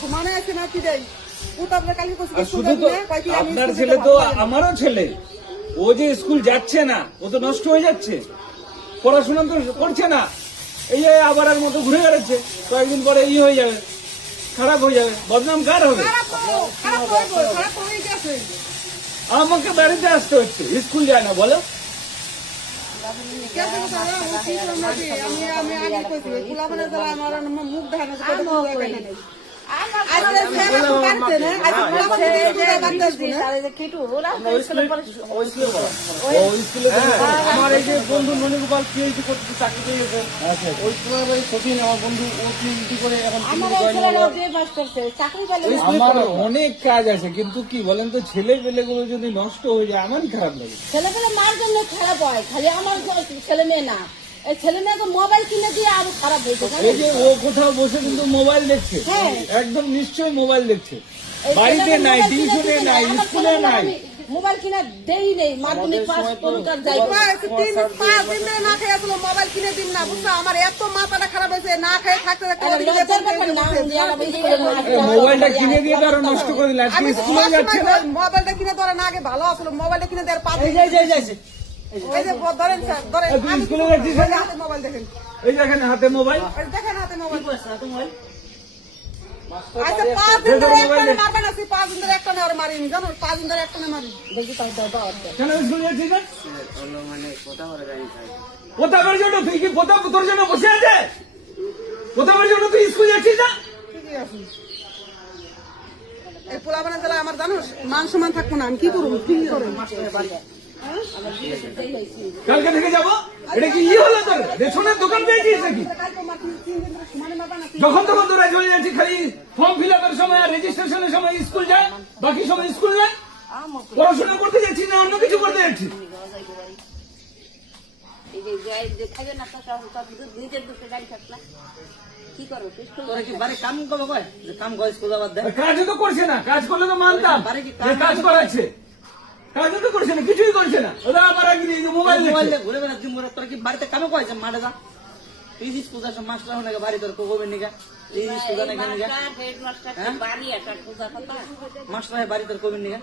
সমানে আছে না কি দেয় শুধু তো আপনার ছেলে তো আমারও ছেলে, ও যে স্কুল যাচ্ছে না, ও তো নষ্ট হয়ে যাচ্ছে, পড়াশোনা তো করছে না, এই আবার আর মতো ঘুরে বেড়াচ্ছে, কয়েকদিন পরে হয়ে যাবে, খারাপ হয়ে যাবে, বদনাম কার হবে? আমাকে বাড়িতে আসতে হচ্ছে, স্কুল যায় না বলো। মুখ দেখানো আমার এই যে বন্ধু মণিগোপাল পিএইচডি করতে চাকরি পেয়েছে, ওই স্কুলের সচিন আমার বন্ধু, ও পিএইচডি করে এখন আমার অনেক কাজ আছে, কিন্তু কি বলেন তো, ছেলে পেলে গুলো যদি নষ্ট হয়ে যায় আমারই খারাপ লাগে। ছেলে পেলে মার জন্য খারাপ হয়, খালি আমার ছেলে মেয়ে না, এই ছেলে মেয়েকে মোবাইল কিনে দিয়ে আরো খারাপ হয়েছে। এই যে ও কোথাও বসে কিন্তু মোবাইল দেখছে, একদম নিশ্চয়ই মোবাইল দেখছে, বাড়িতে নাই, টিউশনে নাই, স্কুলে নাই, মোবাইল কিনে দেই নেই, মাধ্যমিক পাস করুক আর যাই করুক। 3-5 দিন ধরে না খেয়ে আসলো, মোবাইল কিনে দিন না, বুঝছো? আমার এত মাথাটা খারাপ হয়েছে, না খেয়ে থাকতে মোবাইলটা কিনে দিয়ে তো আরো নষ্ট করে দিলে, আজকে স্কুলে যাচ্ছে না। মোবাইলটা কিনে দেওয়ার না আগে ভালো আসলো, মোবাইলটা কিনে দেওয়ার 5 দিন এই যে ধরেন স্যার, ধরেন তুই স্কুলে যাচ্ছিস না? হাতে মোবাইল দেখেন, এই দেখেন হাতে মোবাইল, দেখেন হাতে মোবাইল। আচ্ছা 5 দিন ধরে একটা মারবেন, আছে 5 দিন ধরে একটা আর মারিনি, জানো? 5 দিন ধরে একটা মারি বলছি, তাই দাও কেন স্কুলে যাচ্ছিস না? প্রতাপের জন্য তুই কি প্রতাপ তোর জন্য বসে আছে? প্রতাপের জন্য তুই স্কুল যাচ্ছিস না? ঠিকই আছে। এই পোলাপানা জেলা আমার জানোস মান সম্মান থাকবো না, আমি কি করবো? কি করে কালকে থেকে যাবো? এটা কি হলো তোর? রেশনের দোকান পেয়েছিস নাকি? যখন তখন তোরা চলে যাচ্ছি, খালি ফর্ম ফিল আপের সময় আর রেজিস্ট্রেশনের সময় স্কুল যায়, বাকি সময় স্কুল যায়। পড়াশোনা করতে যাচ্ছি না অন্য কিছু করতে যাচ্ছি? কাজও তো করছে না, কাজ করলে তো মানতাম, কাজ করাচ্ছে, কাজও তো করছে না, কিছুই করছে না, ওরা আবার মোবাইল ঘুরে বেড়াচ্ছি। তোরা কি বাড়িতে কামে কয়েছে মাঠে যা, ইজিস পূজা সব মাস্টার হনে বাড়ি তোর কবে নিগা, ইজিস পূজা নাকি নিগা, মাস্টার বাড়ি তোর কবে নিগা,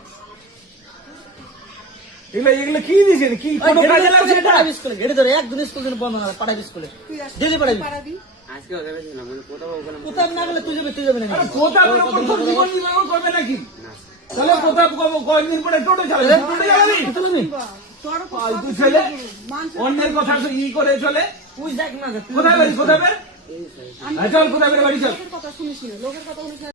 এগুলো কি দিয়েছেন? কি কোনো কাজে লাগছে এটা? স্কুলে ঘেটে ধরে একদিন স্কুল যেন বন্ধ না পাঠাবি, স্কুলে ডেলি পাঠাবি। প্রতাপ না গেলে তুই যাবি না, প্রতাপ জীবন জীবন করবে নাকি? তাহলে প্রতাপ কয়েকদিন পরে টোটো চালাবে, ফালতু ছেলে, অন্যের কথা করে চলে। তুই দেখ না কোথায় বাড়ি? কোথায় চল, কোথায় বাড়ি চল। কথা শুনিস না, লোকের কথা শুনিস না।